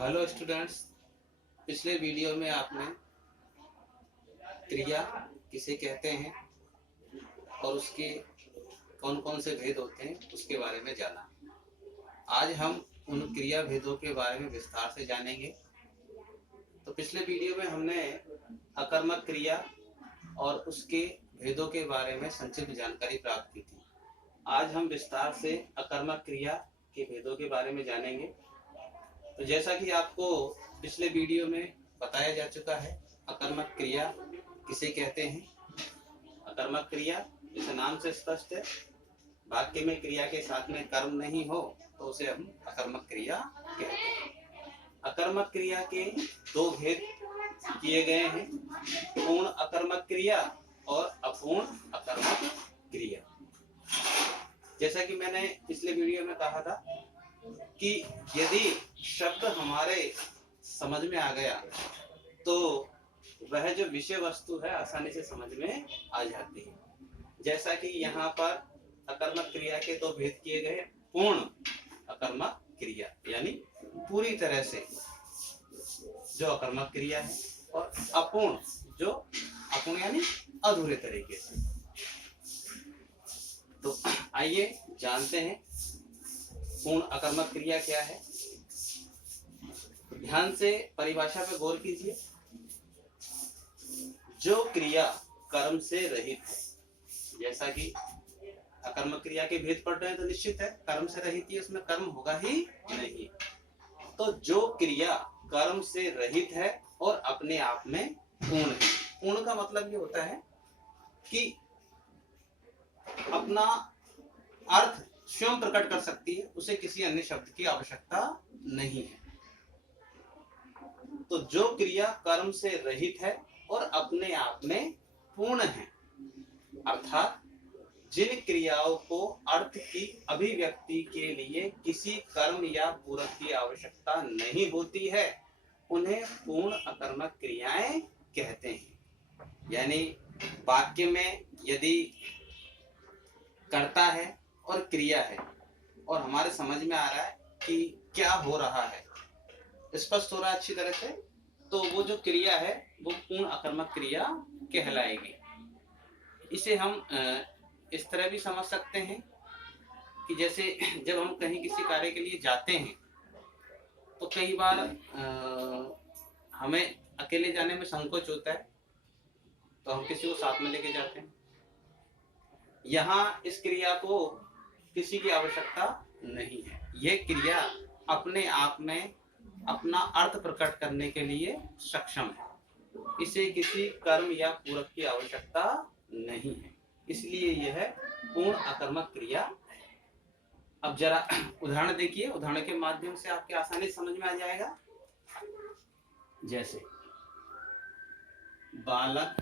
Hello students, पिछले video में आपने क्रिया किसे कहते हैं और उसके कौन कौन से भेद होते हैं उसके बारे में जाना। आज हम उन क्रिया भेदों के बारे में विस्तार से जानेंगे। तो पिछले वीडियो में हमने अकर्मक क्रिया और उसके भेदों के बारे में संक्षिप्त जानकारी प्राप्त की थी। आज हम विस्तार से अकर्मक क्रिया के भेदों के बारे में जानेंगे। तो जैसा कि आपको पिछले वीडियो में बताया जा चुका है, अकर्मक क्रिया किसे कहते हैं। अकर्मक क्रिया जैसे नाम से स्पष्ट है, वाक्य में क्रिया के साथ में कर्म नहीं हो तो उसे हम अकर्मक क्रिया कहते हैं। अकर्मक क्रिया के दो भेद किए गए हैं, पूर्ण अकर्मक क्रिया और अपूर्ण अकर्मक क्रिया। जैसा कि मैंने पिछले वीडियो में कहा था कि यदि शब्द हमारे समझ में आ गया तो वह जो विषय वस्तु है आसानी से समझ में आ जाती है। जैसा कि यहाँ पर अकर्मक क्रिया के दो भेद किए गए, पूर्ण अकर्मक क्रिया यानी पूरी तरह से जो अकर्मक क्रिया है, और अपूर्ण यानी अधूरे तरीके से। तो आइए जानते हैं पूर्ण अकर्मक क्रिया क्या है। ध्यान से परिभाषा पे गौर कीजिए। जो क्रिया कर्म से रहित है, जैसा कि अकर्मक क्रिया के भेद पढ़ रहे हैं तो निश्चित है कर्म से रहित ही, उसमें कर्म होगा ही नहीं। तो जो क्रिया कर्म से रहित है और अपने आप में पूर्ण है। पूर्ण का मतलब ये होता है कि अपना अर्थ स्वयं प्रकट कर सकती है, उसे किसी अन्य शब्द की आवश्यकता नहीं है। तो जो क्रिया कर्म से रहित है और अपने आप में पूर्ण है, अर्थात जिन क्रियाओं को अर्थ की अभिव्यक्ति के लिए किसी कर्म या पूरक की आवश्यकता नहीं होती है, उन्हें पूर्ण अकर्मक क्रियाएं कहते हैं। यानी वाक्य में यदि कर्ता है और क्रिया है और हमारे समझ में आ रहा है कि क्या हो रहा है, स्पष्ट हो रहा है अच्छी तरह से, तो वो जो क्रिया है वो पूर्ण अकर्मक क्रिया कहलाएगी। इसे हम इस तरह भी समझ सकते हैं कि जैसे जब हम कहीं किसी कार्य के लिए जाते हैं तो कई बार हमें अकेले जाने में संकोच होता है, तो हम किसी को साथ में लेके जाते हैं। यहाँ इस क्रिया को किसी की आवश्यकता नहीं है। यह क्रिया अपने आप में अपना अर्थ प्रकट करने के लिए सक्षम है, इसे किसी कर्म या पूरक की आवश्यकता नहीं है, इसलिए यह पूर्ण अकर्मक क्रिया है। अब जरा उदाहरण देखिए, उदाहरण के माध्यम से आपके आसानी समझ में आ जाएगा। जैसे बालक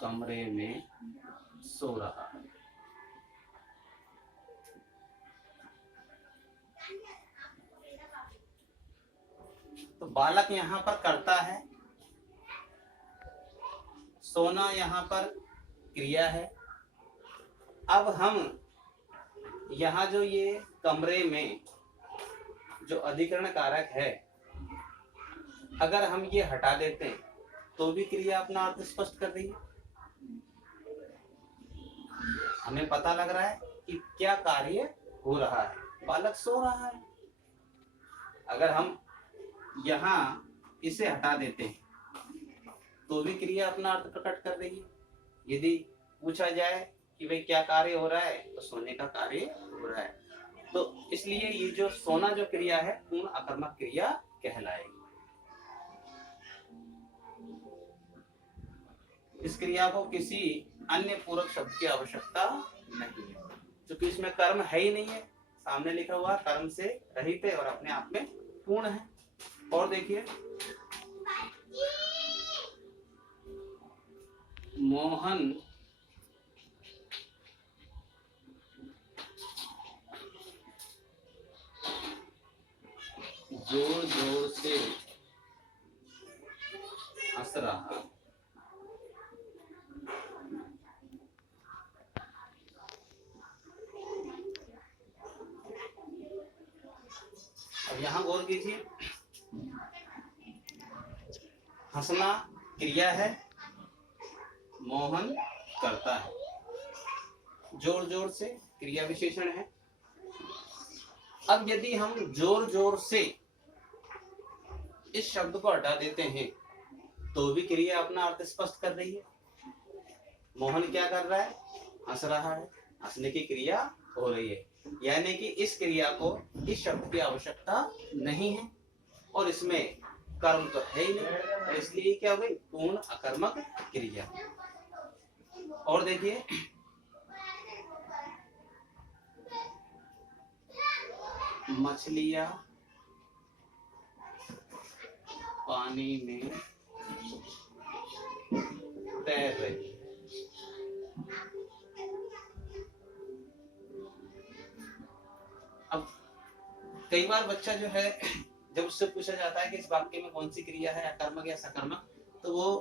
कमरे में सो रहा है। तो बालक यहाँ पर कर्ता है, सोना यहाँ पर क्रिया है। अब हम यहाँ जो ये कमरे में जो अधिकरण कारक है, अगर हम ये हटा देते हैं तो भी क्रिया अपना अर्थ स्पष्ट कर रही है। हमें पता लग रहा है कि क्या कार्य हो रहा है, बालक सो रहा है। अगर हम यहाँ इसे हटा देते हैं तो भी क्रिया अपना अर्थ प्रकट कर रही है। यदि पूछा जाए कि भाई क्या कार्य हो रहा है, तो सोने का कार्य हो रहा है। तो इसलिए ये जो सोना जो क्रिया है पूर्ण अकर्मक क्रिया कहलाएगी। इस क्रिया को किसी अन्य पूरक शब्द की आवश्यकता नहीं है, क्योंकि इसमें कर्म है ही नहीं है। सामने लिखा हुआ कर्म से रहित है और अपने आप में पूर्ण है। और देखिए, मोहन जोर जोर से हंस रहा। यहाँ गौर कीजिए, हंसना क्रिया है, मोहन करता है, जोर जोर से क्रिया विशेषण है। अब यदि हम जोर जोर से इस शब्द को हटा देते हैं तो भी क्रिया अपना अर्थ स्पष्ट कर रही है। मोहन क्या कर रहा है? हंस रहा है, हंसने की क्रिया हो रही है, यानी कि इस क्रिया को इस शब्द की आवश्यकता नहीं है और इसमें कर्म तो है ही नहीं, इसलिए क्या हो गई? पूर्ण अकर्मक क्रिया। और देखिए, मछलियां पानी में तैर रही। अब कई बार बच्चा जो है, जब उससे पूछा जाता है कि इस वाक्य में कौन सी क्रिया है, अकर्मक या सकर्मक, तो वो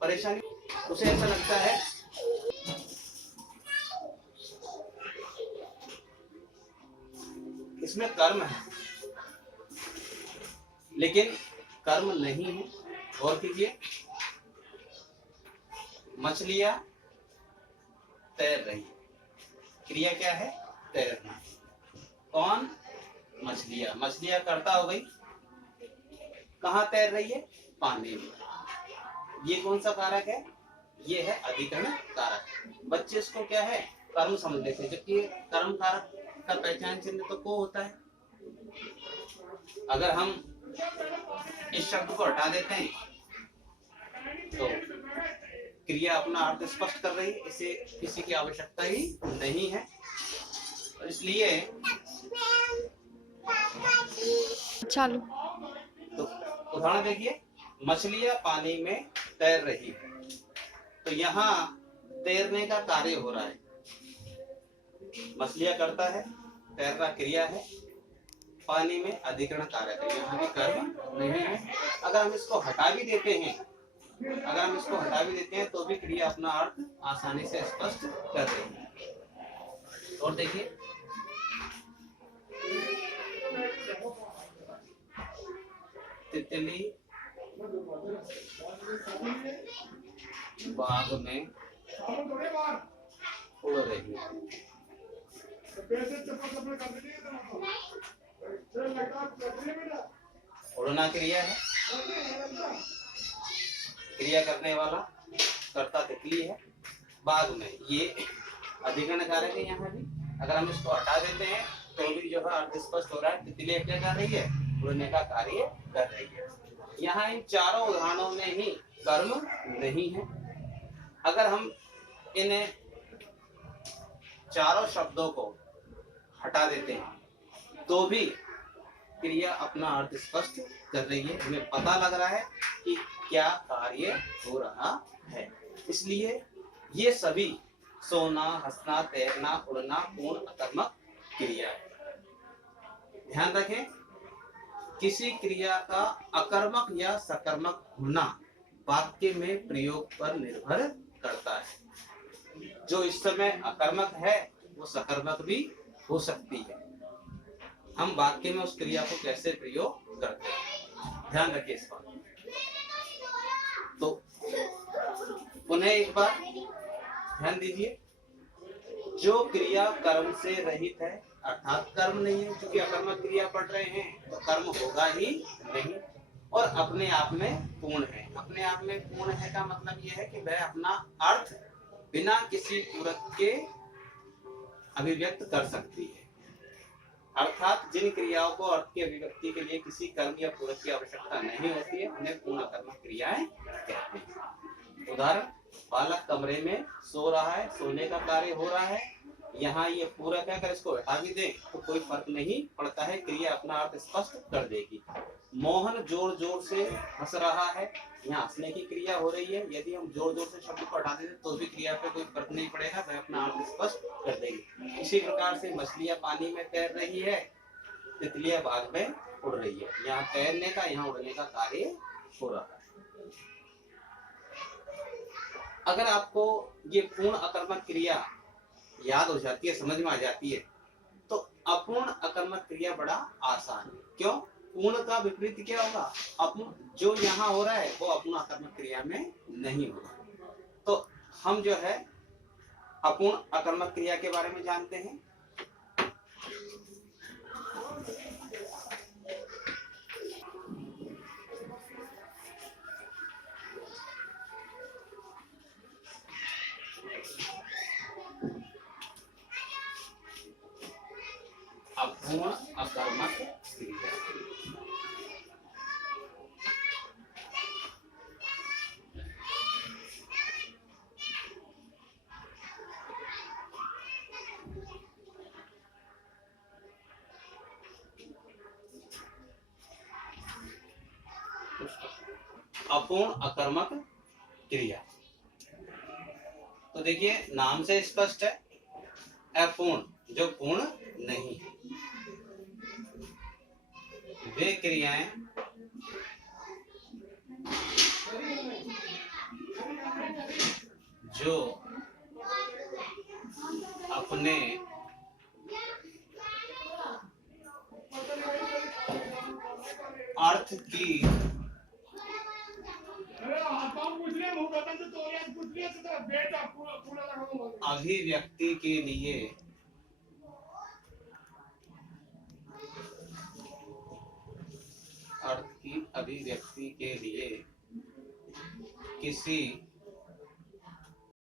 परेशानी, उसे ऐसा लगता है इसमें कर्म है, लेकिन कर्म नहीं है। और कीजिए, मछलियां तैर रही, क्रिया क्या है? तैरना। कौन? मछलियां। मछलियां करता हो गई, कहाँ तैर रही है? पानी में। ये कौन सा कारक है? ये है अधिकरण कारक। बच्चे इसको क्या है? कर्म समझ लेते हैं, जबकि कर्म कारक का पहचान चिन्ह तो को होता है। अगर हम इस शब्द को हटा देते हैं तो क्रिया अपना अर्थ स्पष्ट कर रही है, इसे किसी की आवश्यकता ही नहीं है। इसलिए चालू। तो उदाहरण देखिए, मछलियां पानी में तैर रही है, तो यहाँ तैरने का कार्य हो रहा है। मछलियां करता है, तैरना क्रिया है, पानी में अधिकरण कारक है, यहाँ भी कर्म नहीं है। अगर हम इसको हटा भी देते हैं, तो भी क्रिया अपना अर्थ आसानी से स्पष्ट कर रही है। और देखिए, तितली बाग में उड़ रही है। उड़ना क्रिया है, क्रिया करने वाला कर्ता तितली है, बाग में, ये अधिकरण कारक है। यहाँ भी अगर हम इसको हटा देते हैं तो भी जो है अर्थ स्पष्ट हो रहा है, तितली क्या कर रही है? उड़ने का कार्य कर रही है। यहाँ इन चारों उदाहरणों में ही कर्म नहीं है। अगर हम इन चारों शब्दों को हटा देते हैं तो भी क्रिया अपना अर्थ स्पष्ट कर रही है, हमें पता लग रहा है कि क्या कार्य हो रहा है। इसलिए ये सभी सोना, हंसना, तैरना, उड़ना पूर्ण अकर्मक क्रिया है। ध्यान रखें, किसी क्रिया का अकर्मक या सकर्मक होना वाक्य में प्रयोग पर निर्भर करता है। जो इस समय अकर्मक है वो सकर्मक भी हो सकती है। हम वाक्य में उस क्रिया को कैसे प्रयोग करते हैं, ध्यान रखिए इस बात। तो पुनः एक बार ध्यान दीजिए, जो क्रिया कर्म से रहित है, अर्थात कर्म नहीं है, क्योंकि अकर्मक क्रिया पढ़ रहे हैं तो कर्म होगा ही नहीं, और अपने आप में पूर्ण है। अपने आप में पूर्ण है का मतलब यह है कि वह अपना अर्थ बिना किसी पूरक के अभिव्यक्त कर सकती है। अर्थात जिन क्रियाओं को अर्थ की अभिव्यक्ति के लिए किसी कर्म या पूरक की आवश्यकता नहीं होती है, उन्हें पूर्ण अकर्मक क्रियाएं कहते हैं। उदाहरण, बालक कमरे में सो रहा है, सोने का कार्य हो रहा है, यहाँ ये पूरक है, अगर इसको हटा भी दें तो कोई फर्क नहीं पड़ता है, क्रिया अपना अर्थ स्पष्ट कर देगी। मोहन जोर जोर से हंस रहा है, यहाँ हंसने की क्रिया हो रही है, यदि हम जोर जोर से शब्द को हटा दें तो भी क्रिया पे कोई फर्क नहीं पड़ेगा, वह अपना अर्थ स्पष्ट कर देगी। इसी प्रकार से मछलियां पानी में तैर रही है, तितलियां बाग में उड़ रही है, यहाँ तैरने का, यहाँ उड़ने का कार्य हो रहा है। अगर आपको ये पूर्ण अकर्मक क्रिया याद हो जाती है, समझ में आ जाती है, तो अपूर्ण अकर्मक क्रिया बड़ा आसान है। क्यों? पूर्ण का विपरीत क्या होगा? अपूर्ण। जो यहाँ हो रहा है वो अपूर्ण अकर्मक क्रिया में नहीं होगा। तो हम जो है अपूर्ण अकर्मक क्रिया के बारे में जानते हैं। अपूर्ण अकर्मक क्रिया। अपूर्ण अकर्मक क्रिया, तो देखिए नाम से स्पष्ट है, अपूर्ण जो पूर्ण नहीं है। वे क्रियाएं जो अपने अर्थ की अभिव्यक्ति के लिए किसी